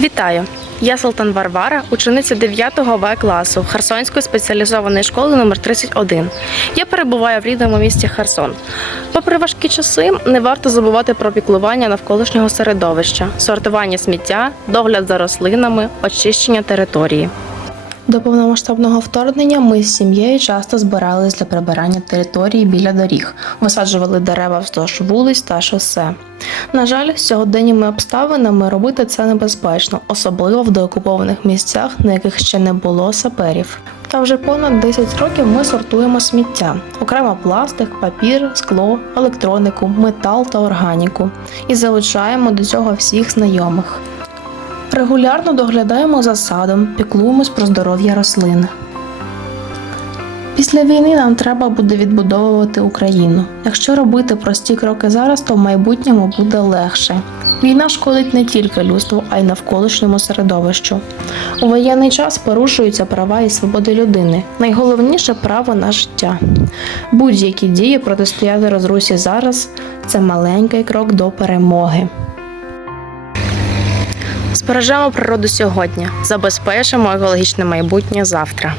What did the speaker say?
Вітаю! Я Султан Варвара, учениця 9 В класу Херсонської спеціалізованої школи номер 31. Я перебуваю в рідному місті Херсон. Попри важкі часи, не варто забувати про піклування навколишнього середовища, сортування сміття, догляд за рослинами, очищення території. До повномасштабного вторгнення ми з сім'єю часто збирались для прибирання території біля доріг, висаджували дерева вздовж вулиць та шосе. На жаль, сьогоденніми обставинами робити це небезпечно, особливо в деокупованих місцях, на яких ще не було саперів. Та вже понад 10 років ми сортуємо сміття: окремо пластик, папір, скло, електронику, метал та органіку і залучаємо до цього всіх знайомих. Регулярно доглядаємо за садом, піклуємось про здоров'я рослин. Після війни нам треба буде відбудовувати Україну. Якщо робити прості кроки зараз, то в майбутньому буде легше. Війна шкодить не тільки людству, а й навколишньому середовищу. У воєнний час порушуються права і свободи людини. Найголовніше право на життя. Будь-які дії протистояти розрусі зараз це маленький крок до перемоги. Збережемо природу сьогодні, забезпечимо екологічне майбутнє завтра.